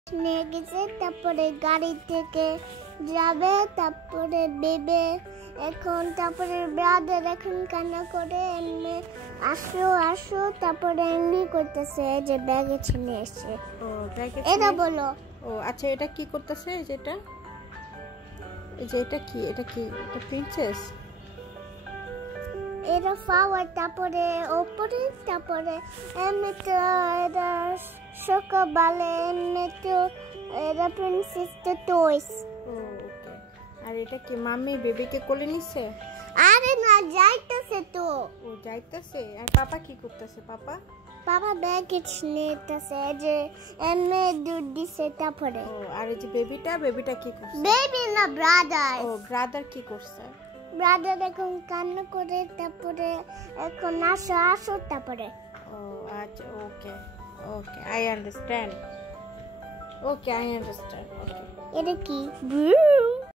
নিয়ে গেছে, তারপরে গাড়ি থেকে যাবে, তারপরে বেবে এখন, তারপরে ব্রাদার এখন কান্না করে এমনি আসো আসো, তারপরে এমনি করতেছে যে ব্যাগে ছিনে এসে। ও ব্যাগে এটা বলো। ও আচ্ছা, এটা কি করতেছে? যেটা এটা কি? এটা প্রিন্সেস? এটা ফ্লাওয়ার, তারপরে ওপরে, তারপরে এমনিতে এটা সকালে এমনিতে এটা প্রিন্সেস তো টয়স। ও ওকে। আর এটা কি মাম্মি বেবিকে কোলে নিছে? আরে না, যাইতেছে তো। ও যাইতেছে। আর পাপা কি করতেছে? বাবা ব্যাগেজ নিতেছে, যে এমনি দুধ দিছে। তারপরে ও আর এই যে বেবিটা কি করছে? বেবি না, ব্রাদার। ও ব্রাদার কি করছে? ব্রাদার এখন কান্না করে, তারপরে এখন আসো আসো, তারপরে ও আচ্ছা, okay okay, I understand. Okay, I understand. Okay, এটা কি?